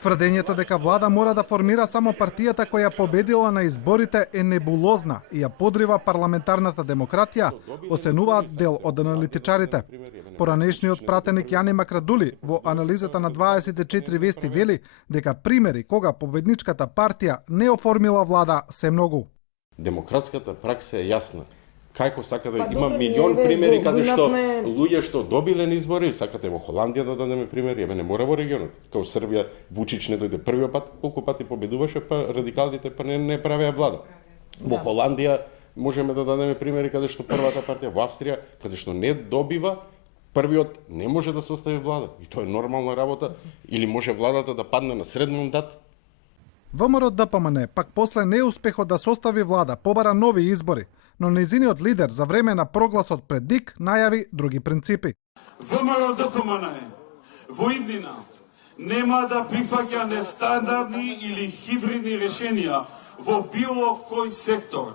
Тврдењето дека влада мора да формира само партијата која победила на изборите е небулозна и ја подрива парламентарната демократија, оценуваат дел од аналитичарите. Поранешниот пратеник Јани Макрадули во анализата на 24 вести вели дека примери кога победничката партија не оформила влада се многу. Демократската пракса е јасна. Кајко сака да има милион примери каде што луѓе што добиле на избори, сакате во Холандија да дадеме примери, не мора во регионот. Као Србија, Вучич не дојде првиот пат, колку пати победуваше, па радикалните па не правеа влада. Во Холандија можеме да дадеме примери каде што првата партија, во Австрија, каде што не добива, првиот не може да се остави влада. И тоа е нормална работа, или може владата да падне на сред мандат. ВМРО ДПМН пак после неуспехот да состави влада побара нови избори, но нејзиниот лидер за време на прогласот пред ДИК најави други принципи. ВМРО ДПМН во иднина нема да прифаќа нестандардни или хибридни решенија во било кој сектор,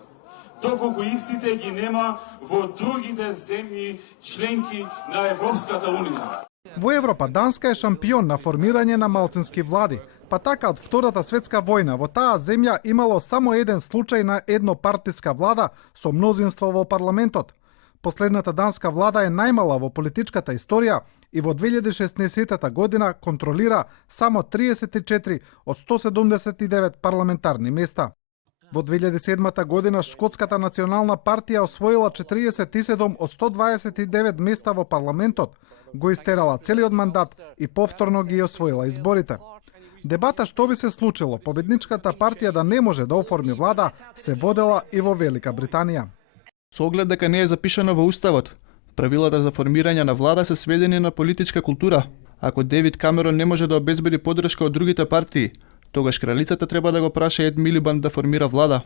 доколку истите ги нема во другите земји членки на Европската Унија. Во Европа Данска е шампион на формирање на малцински влади, па така од Втората светска војна во таа земја имало само еден случај на еднопартиска влада со мнозинство во парламентот. Последната данска влада е најмала во политичката историја и во 2016 година контролира само 34 од 179 парламентарни места. Во 2007 година Шкотската национална партија освоила 47 од 129 места во парламентот, го истерала целиот мандат и повторно ги освоила изборите. Дебата што би се случило победничката партија да не може да оформи влада се водела и во Велика Британија. Со оглед дека не е запишано во уставот, правилата за формирање на влада се сведени на политичка култура. Ако Девид Камерон не може да обезбеди поддршка од другите партии, тогаш кралицата треба да го праша Ед Милибанд да формира влада.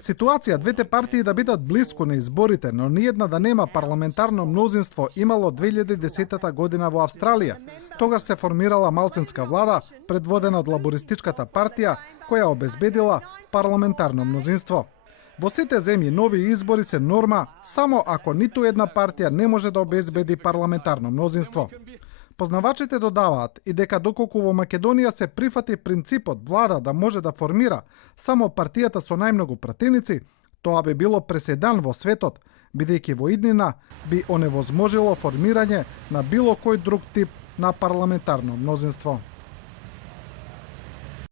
Ситуација двете партии да бидат блиску на изборите, но ниедна да нема парламентарно мнозинство имало 2010 година во Австралија. Тогаш се формирала малцинска влада, предводена од лабористичката партија, која обезбедила парламентарно мнозинство. Во сите земји нови избори се норма само ако ниту една партија не може да обезбеди парламентарно мнозинство. Познавачите додаваат и дека доколку во Македонија се прифати принципот влада да може да формира само партијата со најмногу пратеници, тоа би било преседан во светот, бидејќи во иднина би оневозможило формирање на било кој друг тип на парламентарно мнозинство.